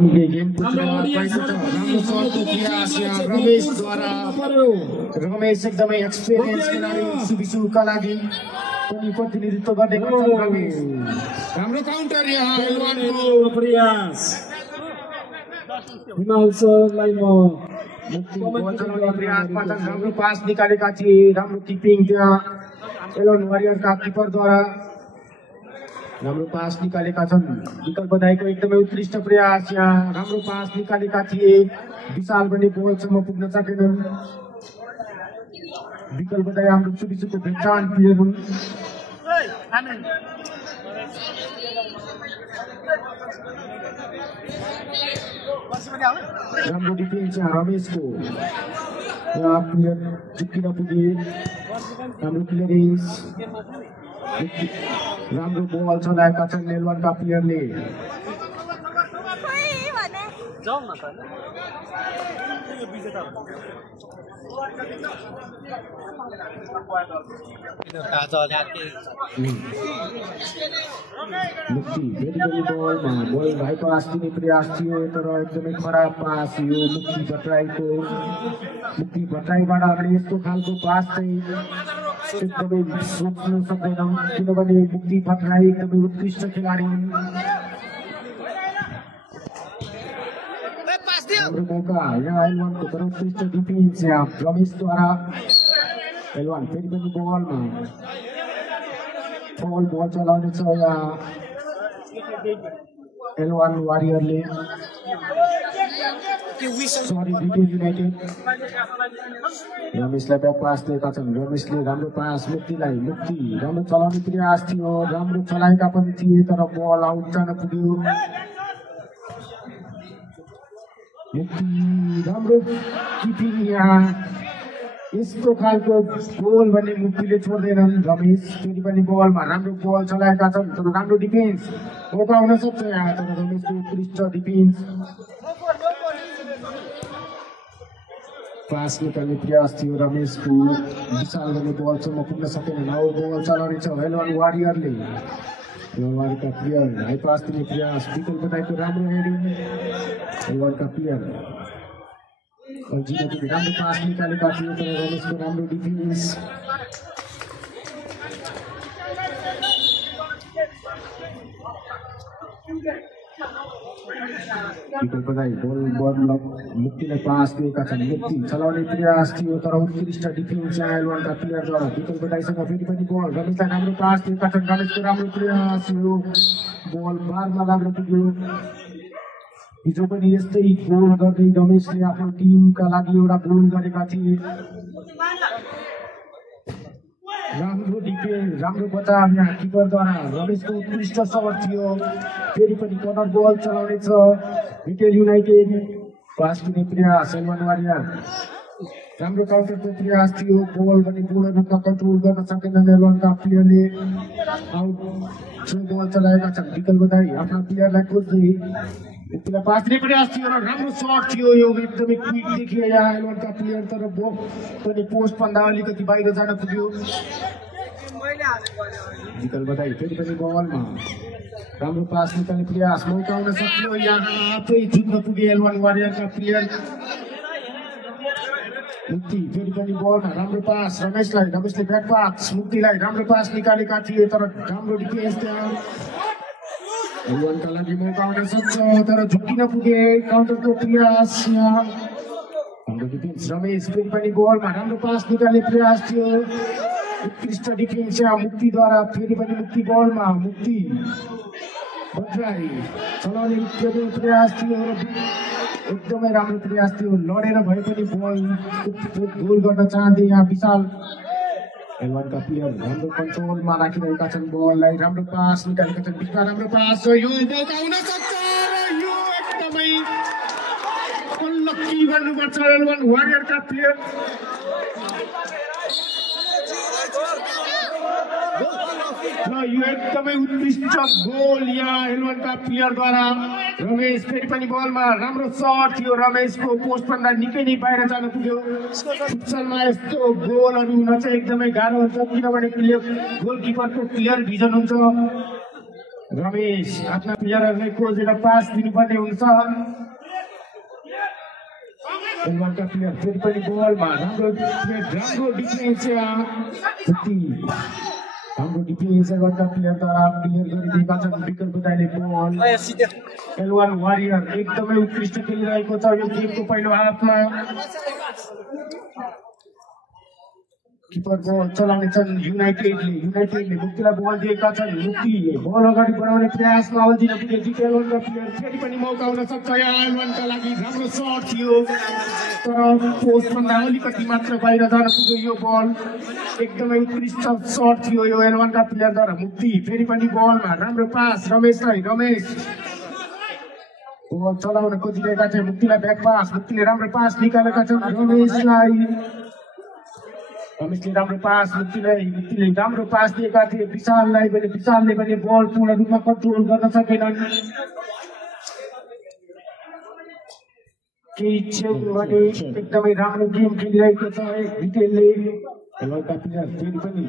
Game Ramesh एकदमै experience खेलाडी सुबिसुका लागि पनि प्रतिनिधित्व गर्ने राम्रो काउन्टर यहाँ एलवानको प्रयास हिमालसलाई राम्रो पास निकालेका थिए राम्रो किपिङ त्यहाँ एलोन वारियरका किपरद्वारा राम्रो पास निकालेका छन् विकल्प दाइको एकदमै उत्कृष्ट प्रयास यहाँ राम्रो पास निकालेका थिए विशाल पनि बलसम्म पुग्न सकेनन् विकल्प दाइ हाम्रो सुबिसुको भेटान प्लेयर हुन् राम्रो डिफेन्स यहाँ रमेशको यहाँ प्लेयर चुक्किन पुगे राम्रो क्लियरेन्स राम्रो बल चलाएका छन् एलवानका प्लेयरले मुक्ति फेरि बलमा बल भाइ पास दिने प्रयास थियो तर एकदमै खराब पास यो मुक्ति भट्टराईबाट हामीले यस्तो खालको पास चाहिँ एकदमै सोच्न सक्दैनौँ किनभने मुक्ति भट्टराई एकदमै उत्कृष्ट खेलाडी हुन् हाम्रो मौका यहाँ एलवानको तर उत्कृष्ट डिफेन्स यहाँ रमेशद्वारा एलवान फेरि पनि बलमा फल बल चलाउनेछ यहाँ एलवान वारियरले सरी डिटेल युनाइटेड रमेशलाई ब्याक पास दिएका छन् रमेशले राम्रो पास मुक्ति राम्रो चलाउने प्रयास थियो राम्रो चलाएका पनि थिए तर बल आउट जान पुग्यो मुक्ति राम्रो किपिङ यहाँ यस्तो खालको गोल भने मुक्तिले छोड्दैनन् रमेश फेरि पनि बलमा राम्रो बल चलाएका छन् तर राम्रो डिफेन्स मौका हुन सक्छ यहाँ तर रमेशको उत्कृष्ट डिफेन्स पास निकाल्ने प्रयास थियो रमेशको विशाल गर्ने बलसम्म पुग्न सकेन अब बल चलाउने छ एलवान वारियरले एलवानका प्लेयर हाई पास दिने प्रयास विकल्प दाइको राम्रो हेडिङ एलवानका प्लेयर राम्रो पास निकालेका थिए तर रमेशको राम्रो डिफेन्स विकल्प दाइ बल मुक्तिलाई पास दिएका छन् मुक्ति चलाउने प्रयास थियो तर उत्कृष्ट डिफेन्स यहाँ एलवानका प्लेयरद्वारा विकल्प दाइसँग फेरि पनि बल रमेशलाई राम्रो पास दिएका छन् रमेशको राम्रो प्रयास यो बल बारमा लाग्न पुग्यो हिजो पनि यस्तै गोल गर्दै रमेशले आफ्नो टिमका लागि एउटा गोल गरेका थिए राम्रो डिफेन्स राम्रो बचाव यहाँ किपरद्वारा रमेशको उत्कृष्ट सर्ट थियो फेरि पनि कर्नर बल चलाउनेछ रिटेल युनाइटेड पास दिने प्रयास एलवान वारियर राम्रो काउन्टरको प्रयास थियो बल पनि पूर्ण रूपमा कन्ट्रोल गर्न सकेनन् एलवानका प्लेयरले आउट बल चलाएका छन् विकल्प दाइ आफ्ना प्लेयरलाई खोज्दै त्यसलाई पास दिने प्रयास थियो र राम्रो सर्ट थियो यो एकदमै क्विक देखियो यहाँ एलवानका प्लेयर तर पनि पोस्टभन्दा अलिकति बाहिर जान पुग्यो विकल्प दाइ फेरि पनि बलमा राम्रो पास निकाल्ने प्रयास मौका हुन सक्यो यहाँ आफै जुत्न पुगे एलवान वारियरका प्लेयर मुक्ति फेरि पनि बलमा राम्रो पास रमेशले ब्याक पास मुक्तिलाई राम्रो पास निकालेका थिए तर राम्रो डिफेन्स त्यहाँ एलवानका लागि मौका हुन सक्छ तर झुक्किन पुगे काउन्टरको प्रयास यहाँ हाम्रो डिफेन्स रमेश फेरि पनि बलमा राम्रो पास निकाल्ने प्रयास थियो उत्कृष्ट डिफेन्स यहाँ मुक्तिद्वारा फेरि पनि मुक्ति बलमा मुक्ति भट्टराई चलाउने प्रयास थियो र एकदमै राम्रो प्रयास थियो लडेर भए पनि बल गोल गर्न चाहन्थे यहाँ विशाल एलवानका प्लेयर राम्रो कन्ट्रोलमा राखिरहेका छन् बललाई राम्रो पास निकालेका छन् बिचमा राम्रो पास यो मौका हुन सक्छ र यो एकदमै अनलक्की गर्नुपर्छ एलवान वारियरका प्लेयर र यो एकदमै उत्कृष्ट गोल यहाँ एलवानका प्लेयरद्वारा रमेश फेरि पनि बलमा राम्रो सर्ट थियो रमेशको पोस्टभन्दा निकै नै बाहिर जान पुग्यो फुटसलमा यस्तो गोलहरू हुन चाहिँ एकदमै गाह्रो हुन्छ किनभने गोलकिपरको क्लियर भिजन हुन्छ रमेश आफ्ना प्लेयरहरूलाई खोजेर पास दिनुपर्ने हुन्छ। एलवानका प्लेयर फेरि पनि बलमा राम्रो डिफेन्स हाम्रो डिफेन्स एलवानका प्लेयरद्वारा क्लियर गरिदिएका छन्। विकल्प दाइले बल एलवान वारियर एकदमै उत्कृष्ट खेलिरहेको छ यो गेमको पहिलो हाफमा। किपर बल चलाउनेछन् युनाइटेडले मुक्तिलाई बल दिएका छन्। मुक्ति बल अगाडि बढाउने प्रयासमा अल्झिन पुगे जिते एलवानका प्लेयर फेरि पनि मौका हुन सक्छ एलवानका लागि। राम्रो सर्ट थियो तर पोस्टभन्दा अलिकति मात्र बाहिर जान पुग्यो यो बल। एकदमै उत्कृष्ट सर्ट थियो यो एलवानका प्लेयरद्वारा। मुक्ति फेरि पनि बलमा राम्रो पास रमेशलाई बल चलाउन खोजिरहेका थिए। मुक्तिलाई ब्याक पास मुक्तिले राम्रो पास निकालेका छन् रमेशले राम्रो पास मुक्तिले राम्रो पास दिएका थिए विशालले पनि बल पूर्ण रूपमा कन्ट्रोल गर्न सकेनन्। केही छेउ भने एकदमै राम्रो गेम खेलिरहेको छ रिटेलले। एलवानका प्लेयर फेरि पनि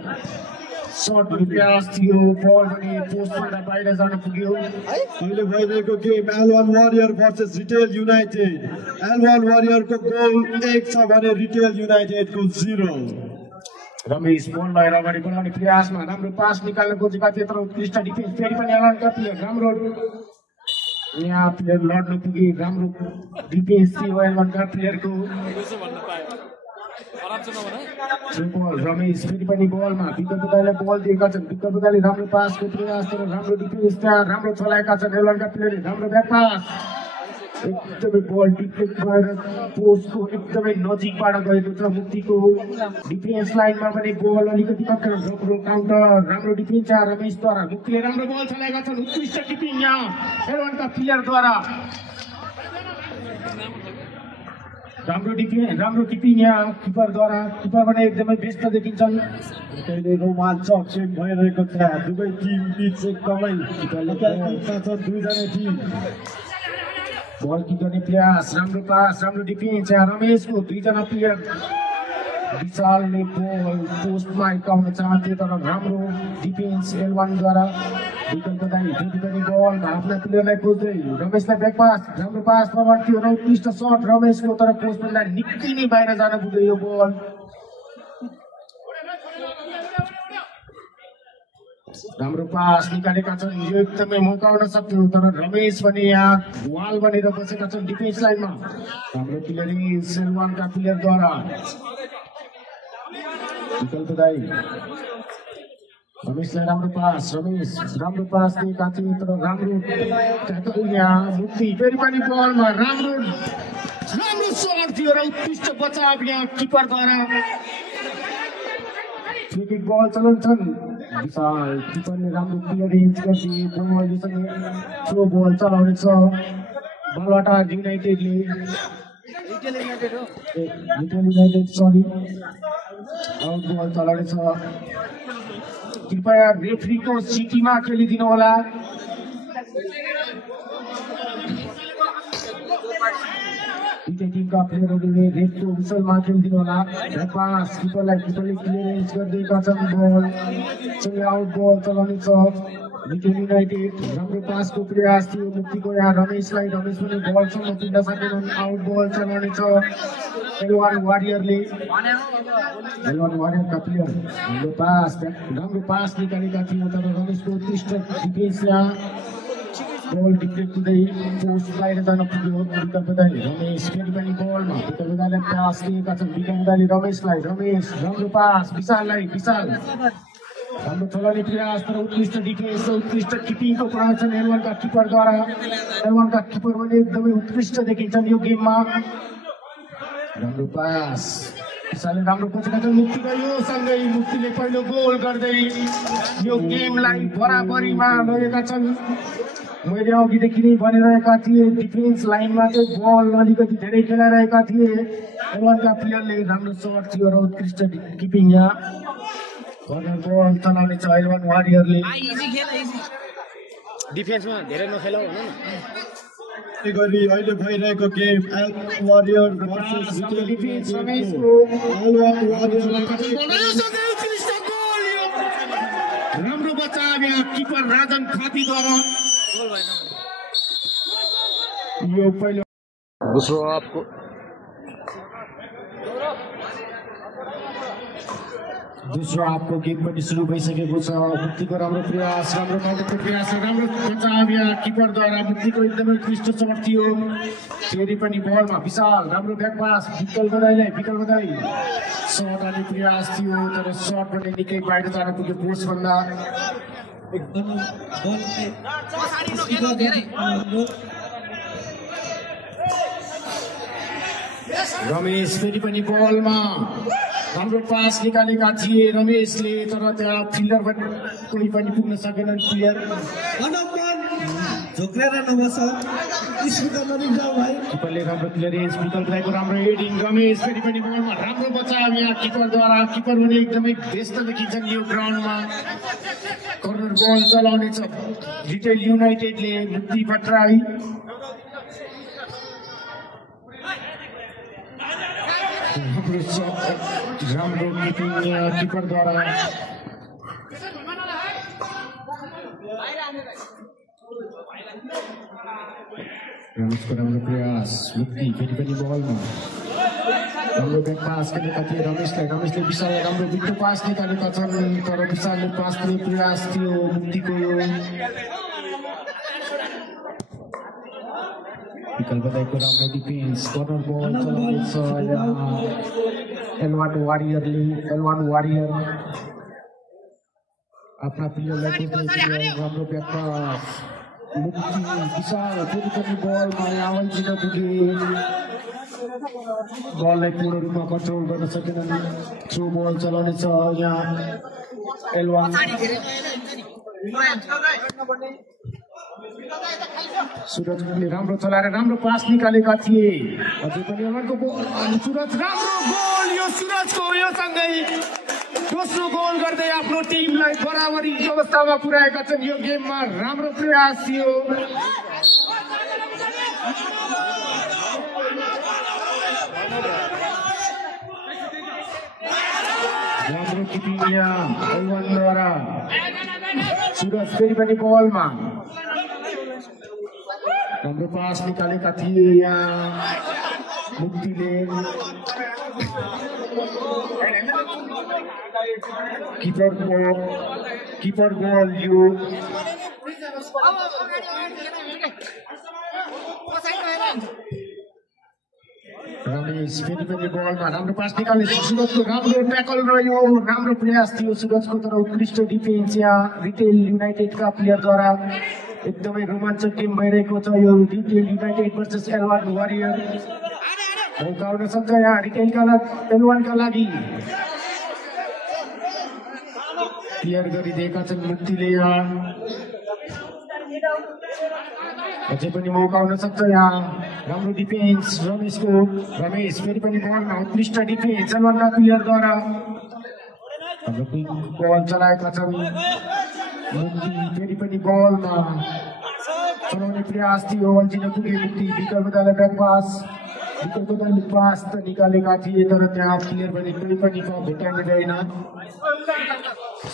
सर्ट प्रयास थियो बल पनि पोस्टभन्दा बाहिर जान पुग्यो। अहिले भइरहेको गेम एलवान वारियर भर्सेस रिटेल युनाइटेड। एलवान वारियरको गोल 1 छ भने रिटेल युनाइटेडको 0। रमेश बललाई अगाडि बढाउने प्रयासमा राम्रो पास निकाल्न खोजेका थिए तर उत्कृष्ट डिफेन्स फेरि पनि एलवानका प्लेयर राम्रो यहाँ प्लेयर लड्न पुगे। राम्रो डिफेन्स थियो एलवानका प्लेयरको। रमेश फेरि पनि बलमा विकल्प दाइलाई बल दिएका छन्। विकल्प दाइले राम्रो पासको प्रयास तर राम्रो डिफेन्स त्यहाँ राम्रो चलाएका छन् एलवानका प्लेयरले। राम्रो ब्याक पास एकदमै बल डिफेक्ट भएर पोस्टको एकदमै नजिकबाट गएको छ। मुक्तिको डिफेन्स लाइनमा पनि बल अलिकति कक्कर राम्रो काउन्टर राम्रो डिफेन्स छ रमेशद्वारा। मुक्तिले राम्रो बल चलाएका छन्। उत्कृष्ट किपिङ यहाँ एलवानका प्लेयरद्वारा। राम्रो किपिङ यहाँ किपरद्वारा। किपर पनि एकदमै व्यस्त देखिन्छन्। अहिले रोमाञ्चक गेम भइरहेको छ। दुवै टिम बिच एकदमै दुईजना टिम बल किक गर्ने प्रयास राम्रो पास राम्रो डिफेन्स यहाँ रमेशको दुईजना प्लेयर। विशालले बल पोस्टमा हिर्काउन चाहन्थे तर राम्रो डिफेन्स एलवानद्वारा। विकल्प दाइ फेरि पनि बलमा आफ्ना प्लेयरलाई खोज्दै रमेशलाई ब्याक पास राम्रो पास प्रभाव थियो र उत्कृष्ट सर्ट रमेशको तर पोस्टभन्दा निकै नै बाहिर जान पुग्यो यो बल। राम्रो पास निकालेका छन् यो एकदमै मौका हुन सक्थ्यो तर रमेश पनि यहाँ वाल बनेर बसेका छन् डिफेन्स लाइनमा। राम्रो क्लियरिङ एलवानका प्लेयरद्वारा। विकल्प दाइ रमेशलाई राम्रो पास दिएका थिए तर राम्रो ट्याकल यहाँ। मुक्ति फेरि पनि बलमा राम्रो सर्ट थियो र उत्कृष्ट बचाव यहाँ किपरद्वारा। फ्री किक बल चलाउँछन् विशाल किपरले राम्रो क्लियरेन्स गरिदिए बलसँग थ्रो बल चलाउनेछ बलबाट युनाइटेडले। रिटेल युनाइटेड सरी आउट बल चलाउनेछ। कृपया रेफ्रीको सिटीमा खेलिदिनु होला। दुईटै टिमका प्लेयरहरूले रेडको विसलमा खेलिदिनु होला। किपरले क्लियरेन्स गरिदिएका छन् बल सँगै आउट बल चलाउनेछ रिटेल युनाइटेड। राम्रो पासको प्रयास थियो मुक्तिको यहाँ रमेश पनि बलसम्म पुग्न सकेनन्। आउट बल चलाउनेछ एलवान वारियरका प्लेयर। राम्रो पास निकालेका थिए तर रमेशको उत्कृष्ट डिफेन्स यहाँ बल डिफ्लेक्ट हुँदै पोस्ट बाहिर जान पुग्यो। विकल्प दाइले रमेश फेरि पनि बलमा विकल्प दाइलाई पास दिएका छन्। विकल्प दाइले रमेश राम्रो पास विशाल राम्रो चलाउने प्रयास तर उत्कृष्ट डिफेन्स उत्कृष्ट किपिङको प्रदर्शन एलवानका किपरद्वारा। एलवानका किपर पनि एकदमै उत्कृष्ट देखिन्छन् यो गेममा। राम्रो पास विशालले राम्रो खोजेका छन्। मुक्ति गयो सँगै मुक्तिले पहिलो गोल गर्दै यो गेमलाई बराबरीमा लगेका छन्। मैले अघिदेखि नै भनिरहेका थिएँ डिफेन्स लाइनमा चाहिँ बल अलिकति धेरै खेलाइरहेका थिए एलवानका प्लेयरले। राम्रो सर्ट थियो र उत्कृष्ट किपिङ यहाँ। कर्नर बल चलाउनेछ एलवान वारियरले। डिफेन्समा धेरै नखेलाउ भन न। गरी अहिले भइरहेको गेम एलवान वारियर भर्सेस रिटेल डिफेन्स रमेशको एलवान वारियर राम्रो बचाव यहाँ किपर राजन खातीद्वारा यो पहिलो दूसरो आपको दूसरो आपको गेम पनि सुरु भइसकेको छ मुक्तिको राम्रो प्रयास राम्रो काउन्टरको प्रयास राम्रो बचाव यहाँ किपरद्वारा मुक्तिको एकदमै उत्कृष्ट सर्ट थियो फेरि पनि बलमा विशाल राम्रो ब्याक पास विकल बधाई सर्ट आउने प्रयास थियो तर सर्ट पनि निकै बाहिर जान पुग्यो पोस्ट भन्दा रमेश फेरि पनि बलमा राम्रो पास निकालेका थिए रमेशले तर त्यहाँ फिल्डर कोही पनि पुग्न सकेनन् प्लेयर किपरले राम्रो क्लियरेन्स विकल बधाईको राम्रो हेडिङ रमेश फेरि पनि बलमा राम्रो बचाव यहाँ किपरद्वारा किपर पनि एकदमै व्यस्त देखिन्छन् यो ग्राउन्डमा कर्नर बल चलाउनेछ रिटेल युनाइटेडले मुक्ति भट्टराई राम्रो किपिङ किपरद्वारा रमेशको राम्रो प्रयास मुक्ति फेरि पनि बलमा राम्रो ब्याक पास गरेका थिए रमेशले विशालले राम्रो बिट्टो पास निकालेका छन् तर विशालले पास दिने प्रयास थियो मुक्तिको विकल बधाईको राम्रो डिफेन्स कर्नर बल चलाउँछ एलवान वारियर आफ्ना प्लेयरलाई राम्रो ब्याक पास मुक्ति विशाल फेरि पनि बलमा आवाज दिन पुगे बललाई पूर्ण रूपमा कन्ट्रोल गर्न सकेनन् थ्रो बल चलाउनेछ यहाँ एलवान सुरजले राम्रो चलाएर राम्रो पास निकालेका थिए अझै पनि एलवानको सुरज राम्रो गोल यो सुरजको यो सँगै दोस्रो गोल गर्दै आफ्नो टिमलाई बराबरी अवस्थामा पुर्याएका छन् यो गेममा राम्रो प्रयास थियो राम्रो किपिङ यहाँ एलवानद्वारा सुरज फेरि पनि बलमा राम्रो पास निकालेका थिए यहाँ मुक्तिले किपर बल यो रमेश फेरि पनि बलमा राम्रो पास निकाल्ने सुरजको राम्रो ट्याकल रह्यो राम्रो प्रयास थियो सुरजको तर उत्कृष्ट डिफेन्स यहाँ रिटेल युनाइटेडका प्लेयरद्वारा एकदमै रोमाञ्चक गेम भइरहेको छ यो रिटेल युनाइटेड भर्सेस एलवान वारियर मौका हुन सक्छ यहाँ एलवानका लागि क्लियर गरिदिएका छन् मुक्तिले यहाँ अझै पनि मौका हुन सक्छ यहाँ राम्रो डिफेन्स रमेश फेरि पनि बलमा उत्कृष्ट डिफेन्स एलवानका प्लेयरद्वारा हाम्रो बल चलाएका छन् मुक्ति फेरि पनि बलमा चलाउने प्रयास थियो अल्झिन पुगे मुक्ति विकल बधाईलाई ब्याक पास त निकालेका थिए तर त्यहाँ प्लेयर पनि कोही पनि भेटाइँदैन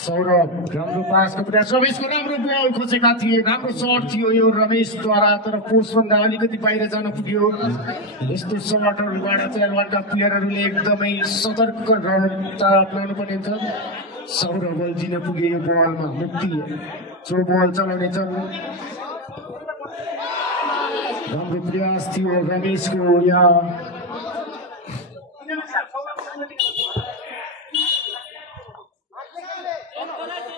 सौरभ राम्रो पासको प्रयास रमेशको राम्रो बल खोजेका थिए राम्रो सर्ट थियो यो रमेशद्वारा तर पोस्टभन्दा अलिकति बाहिर जान पुग्यो यस्तो सर्टहरूबाट चाहिँ एलवानका प्लेयरहरूले एकदमै सतर्क अप्नाउनु पर्ने हुन्छ सौरभ अल्झिन पुगे यो बलमा मुक्ति जो बल चलाउनेछन् राम्रो प्रयास थियो रमेशको यहाँ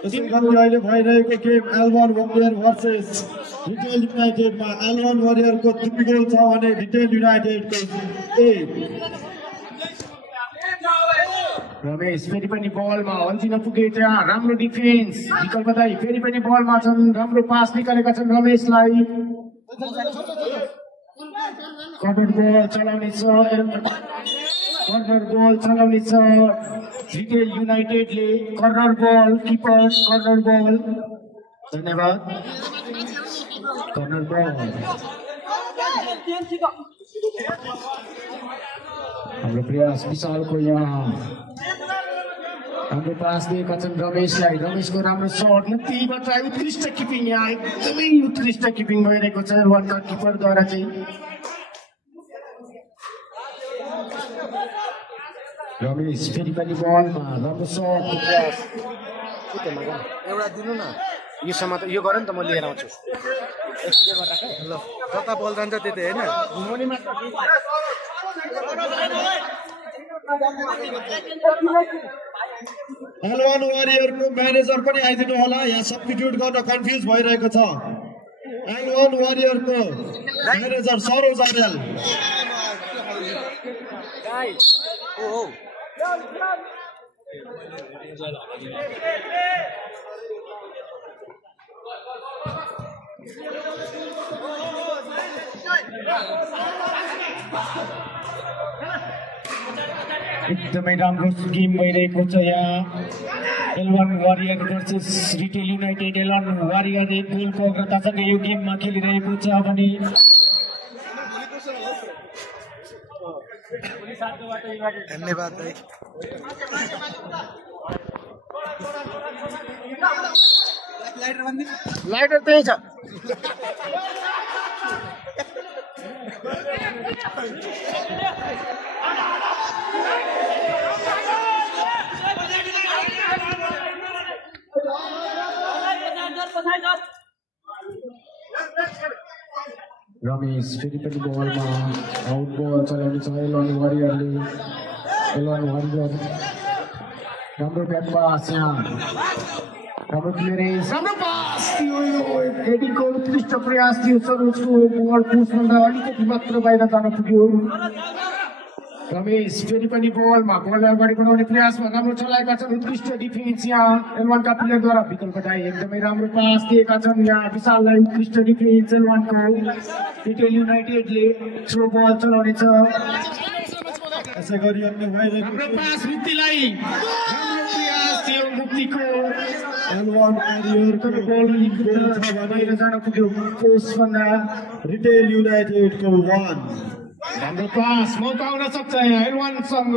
अहिले भइरहेको गेम एलवान वारियर भर्सेस रिटेल युनाइटेडमा एलवान वारियरको 3 गोल छ भने रिटेल युनाइटेडको 1 रमेश फेरि पनि बलमा अल्झिन पुगे त्यहाँ राम्रो डिफेन्स विकल बधाई फेरि पनि बलमा छन् राम्रो पास निकालेका छन् रमेशलाई कर्नर बल चलाउनेछ रिटेल युनाइटेडले कर्नर बल किपर कर्नर बल धन्यवाद कर्नर बल हाम्रो प्रयास विशालको यहाँ हाम्रो पास दिएका छन् रमेशलाई रमेशको राम्रो सर्ट त्यहीबाट उत्कृष्ट किपिङ यहाँ एकदमै उत्कृष्ट किपिङ भइरहेको छ एलवानका किपरद्वारा चाहिँ रमेश फेरि पनि बलमा राम्रो सर्ट एउटा दिनु न यो समात यो गर नि त म लिएर आउँछु ल जता बल जान्छ त्यतै हैन एलवान वारियरको म्यानेजर पनि आइदिनु होला यहाँ सब्स्टिट्युट गर्न कन्फ्युज भइरहेको छ एलवान वारियरको म्यानेजर सरोज आर्याल एकदमै राम्रो गेम भइरहेको छ यहाँ एलवान वारियर भर्सेस रिटेल युनाइटेड एलवान वारियर एक गोलको अग्रतासँगै यो गेममा खेलिरहेको छ भने धन्यवाद दाइ लाइटर त्यही छ रमेश फेरि पनि बलमा आउट बल चलाउने छ एलवान वारियरले एलवान वारियर राम्रो ब्याक पास यहाँ राम्रो क्लियरेन्स राम्रो पास थियो यो हेडिङको उत्कृष्ट प्रयास थियो सरोजको बल पुसभन्दा अलिकति मात्र बाहिर जान पुग्यो रमेश फेरि पनि बलमा बललाई अगाडि बढाउने प्रयासमा राम्रो चलाएका छन् उत्कृष्ट डिफेन्स यहाँ एलवानका प्लेयरद्वारा विकल्प दाई एकदमै राम्रो पास दिएका छन् यहाँ विशाललाई उत्कृष्ट डिफेन्स एलवानको रिटेल युनाइटेडले थ्रो बल चलाउनेछ यसै गरी अन्य भइरहेको राम्रो पास मुक्तिलाई राम्रो प्रयास थियो मुक्तिको एलवान वारियरको बल बाहिर जान पुग्यो पोस्टभन्दा रिटेल युनाइटेडको 1 राम्रो पास मौका आउन सक्छ यहाँ एलवानसँग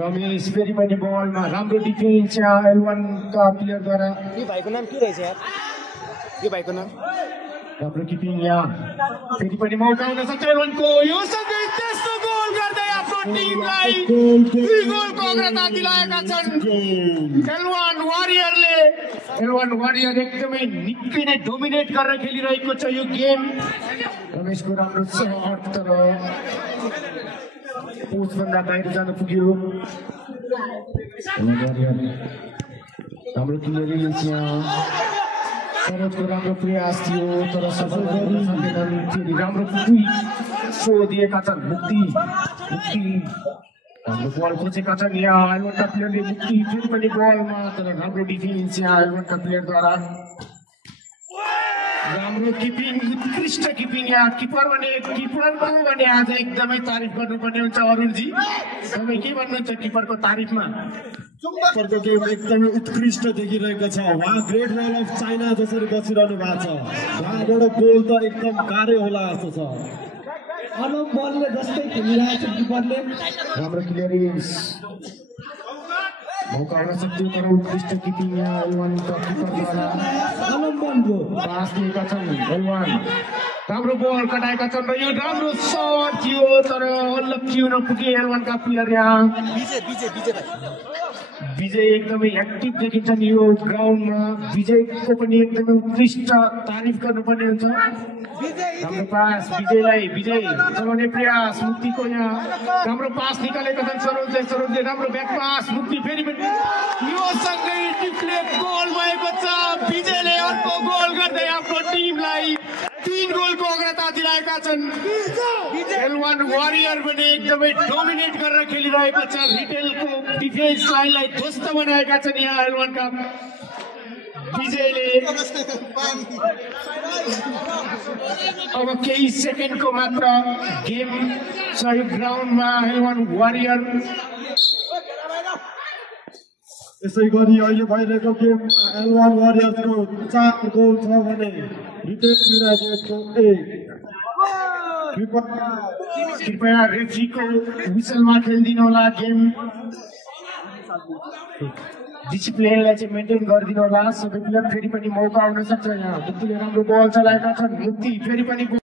रमेश फेरि पनि बलमा राम्रो डिफेन्स यहाँ एलवानका प्लेयरद्वारा यो भाइको नाम के रहेछ यार यो भाइको नाम राम्रो किपिङ यहाँ फेरि पनि मौका आउन सक्छ एलवानको यो सँगै तेस्रो गोल गर्दै आफ्नो टिमलाई 2 गोलको अग्रता दिलाएका छन् एलवान वारियर एकदमै निकै नै डोमिनेट गरेर खेलिरहेको छ यो गेम रमेशको राम्रो सर्ट तर पोस्टभन्दा बाहिर जान पुग्यो राम्रो क्लियरेन्स यहाँ सरोजको राम्रो प्रयास थियो तर सफल गर्न सकेनन् फेरि राम्रो थ्रो दिएका छन् मुक्ति राम्रो बल खोजेका छन् यहाँ एलवानका प्लेयरले मुक्ति फेरि पनि बलमा तर राम्रो डिफेन्स यहाँ एलवानका प्लेयरद्वारा राम्रो किपिङ उत्कृष्ट किपिङ यहाँ किपरको भने आज एकदमै तारिफ गर्नुपर्ने हुन्छ अरुणजी तपाईँ के भन्नुहुन्छ किपरको तारिफमा किपरको गेम एकदमै उत्कृष्ट देखिरहेको छ उहाँ ग्रेट वल अफ चाइना जसरी बसिरहनु भएको छ उहाँबाट गोल त एकदम गाह्रै होला जस्तो छ अनम बलले जस्तै खेलिरहेको छ किपरले राम्रो क्लियरेन्स मौका आउन सक्थ्यो तर उत्कृष्ट किपिङ यहाँ एलवानका किपरद्वारा अनम बलको पास दिएका छन् एलवान राम्रो बल कटाएका छन् र यो राम्रो सर्ट थियो तर अनलक्की हुन पुगे एलवानका प्लेयर यहाँ विजय एकदमै एक्टिभ देखिन्छन् यो ग्राउन्डमा विजयको पनि एकदमै उत्कृष्ट तारिफ गर्नुपर्ने हुन्छ राम्रो पास विजय चलाउने प्रयास मुक्तिको यहाँ राम्रो पास निकालेका छन् सरोजले राम्रो ब्याक पास मुक्ति फेरि पनि यो सँगै डिफ्लेक्ट गोल भएको छ विजयले अर्को गोल गर्दै आफ्नो टिमलाई 3 गोलको अग्रता दिलाएका छन् एलवान वारियर पनि एकदमै डोमिनेट गरेर खेलिरहेको छ रिटेलको डिफेन्स लाइनलाई ध्वस्त बनाएका छन् यहाँ एलवानका विजयले अब केही सेकेन्डको मात्र गेम छ यो ग्राउन्डमा एलवान वारियर यसै गरी अहिले भइरहेको गेम एलवान वारियर्सको 4 गोल छ भने रिटेल युनाइटेडको 1 कृपया रेफ्रीको विसलमा खेलिदिनु होला गेम डिसिप्लिनलाई चाहिँ मेन्टेन गरिदिनु होला सबै प्लेयर फेरि पनि मौका आउन सक्छ यहाँ मुक्तिले राम्रो बल चलाएका छन् मुक्ति फेरि पनि